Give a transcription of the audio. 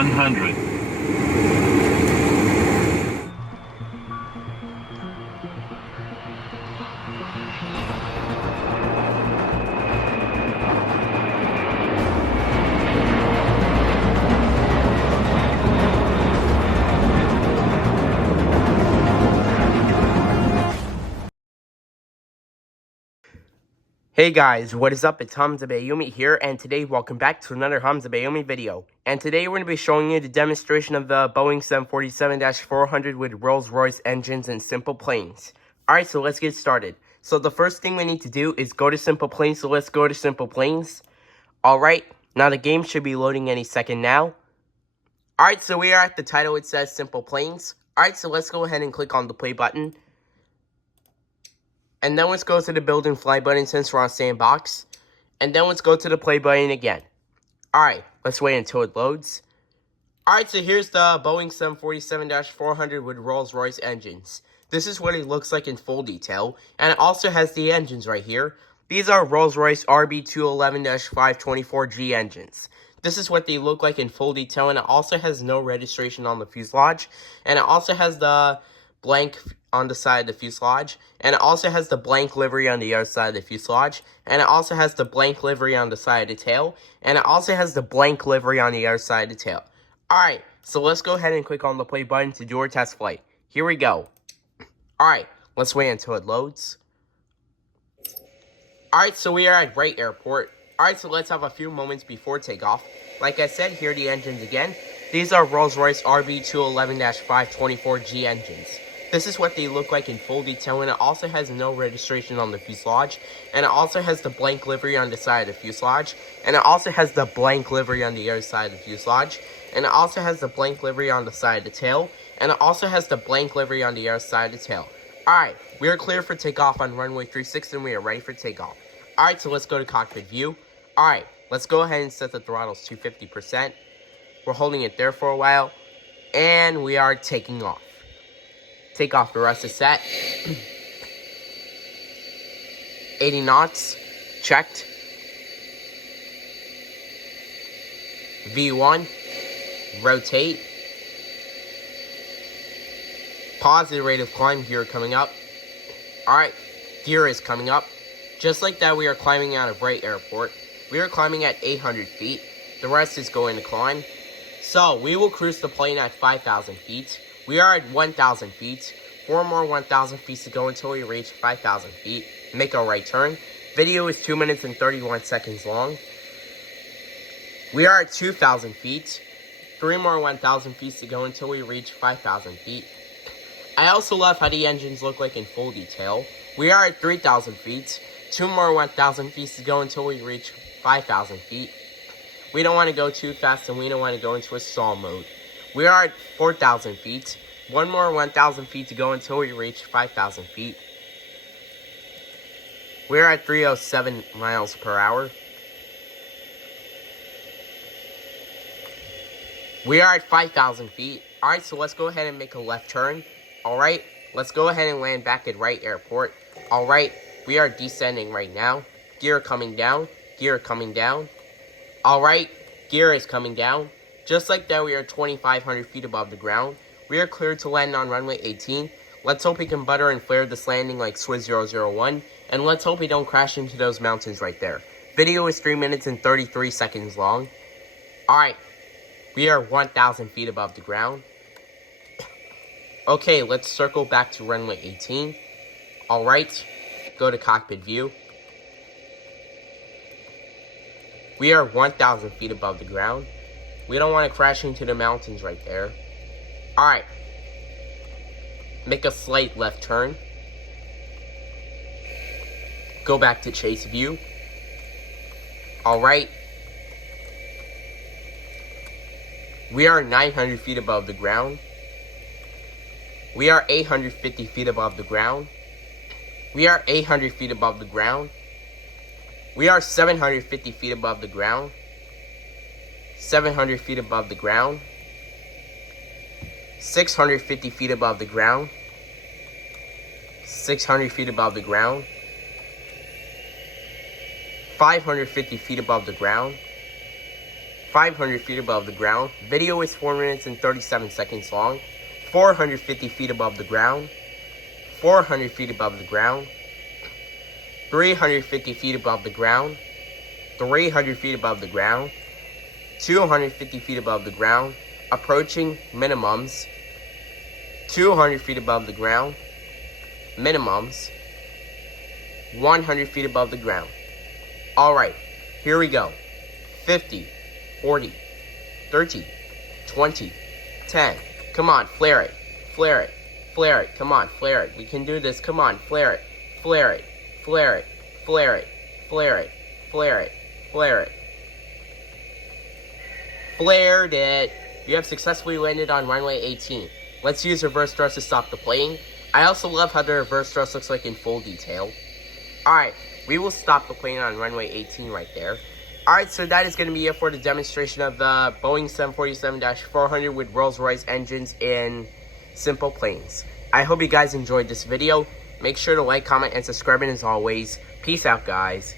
100. Hey guys, what is up? It's Hamza Bayoumi here, and today welcome back to another Hamza Bayoumi video. And today we're going to be showing you the demonstration of the Boeing 747-400 with Rolls-Royce engines and SimplePlanes. Alright, so let's get started. So the first thing we need to do is go to SimplePlanes, so let's go to SimplePlanes. Alright, now the game should be loading any second now. Alright, so we are at the title, it says SimplePlanes. Alright, so let's go ahead and click on the play button. And then let's go to the build and fly button since we're on sandbox. And then let's go to the play button again. Alright, let's wait until it loads. Alright, so here's the Boeing 747-400 with Rolls-Royce engines. This is what it looks like in full detail. And it also has the engines right here. These are Rolls-Royce RB211-524G engines. This is what they look like in full detail. And it also has no registration on the fuselage. And it also has the blank on the side of the fuselage, and it also has the blank livery on the other side of the fuselage, and it also has the blank livery on the side of the tail, and it also has the blank livery on the other side of the tail. Alright, so let's go ahead and click on the play button to do our test flight. Here we go. Alright, let's wait until it loads. Alright, so we are at Wright Airport. Alright, so let's have a few moments before takeoff. Like I said, here are the engines again. These are Rolls-Royce RB211-524G engines. This is what they look like in full detail, and it also has no registration on the fuselage, and it also has the blank livery on the side of the fuselage, and it also has the blank livery on the other side of the fuselage, and it also has the blank livery on the side of the tail, and it also has the blank livery on the other side of the tail. Alright, we are clear for takeoff on runway 36, and we are ready for takeoff. Alright, so let's go to cockpit view. Alright, let's go ahead and set the throttles to 50%. We're holding it there for a while, and we are taking off. Takeoff, the rest is set. 80 knots, checked. V1, rotate. Positive rate of climb, gear coming up. Alright, gear is coming up. Just like that, we are climbing out of Wright Airport. We are climbing at 800 feet. The rest is going to climb. So, we will cruise the plane at 5,000 feet. We are at 1,000 feet. 4 more 1,000 feet to go until we reach 5,000 feet. Make a right turn. Video is 2 minutes and 31 seconds long. We are at 2,000 feet. 3 more 1,000 feet to go until we reach 5,000 feet. I also love how the engines look like in full detail. We are at 3,000 feet. 2 more 1,000 feet to go until we reach 5,000 feet. We don't want to go too fast, and we don't want to go into a stall mode. We are at 4,000 feet. 1 more 1,000 feet to go until we reach 5,000 feet. We are at 307 miles per hour. We are at 5,000 feet. Alright, so let's go ahead and make a left turn. Alright, let's go ahead and land back at Wright Airport. Alright, we are descending right now. Gear coming down. Gear coming down. Alright, gear is coming down. Just like that, we are 2,500 feet above the ground. We are cleared to land on runway 18. Let's hope we can butter and flare this landing like Swiss 001. And let's hope we don't crash into those mountains right there. Video is 3 minutes and 33 seconds long. Alright, we are 1,000 feet above the ground. Okay, let's circle back to runway 18. Alright, go to cockpit view. We are 1,000 feet above the ground. We don't want to crash into the mountains right there. Alright. Make a slight left turn. Go back to chase view. Alright. We are 900 feet above the ground. We are 850 feet above the ground. We are 800 feet above the ground. We are 750 feet above the ground. 700 feet above the ground. 650 feet above the ground. 600 feet above the ground. 550 feet above the ground. 500 feet above the ground. Video is 4 minutes and 37 seconds long. 450 feet above the ground. 400 feet above the ground. 350 feet above the ground. 300 feet above the ground. 250 feet above the ground. Approaching minimums. 200 feet above the ground. Minimums. 100 feet above the ground. Alright, here we go. 50, 40, 30, 20, 10. Come on, flare it, flare it, flare it. Come on, flare it. We can do this. Come on, flare it, flare it, flare it, flare it, flare it, flare it, flare it. Flared it. You have successfully landed on runway 18. Let's use reverse thrust to stop the plane. I also love how the reverse thrust looks like in full detail. Alright, we will stop the plane on runway 18 right there. Alright, so that is going to be it for the demonstration of the Boeing 747-400 with Rolls-Royce engines in Simple Planes. I hope you guys enjoyed this video. Make sure to like, comment, and subscribe, and as always, peace out, guys.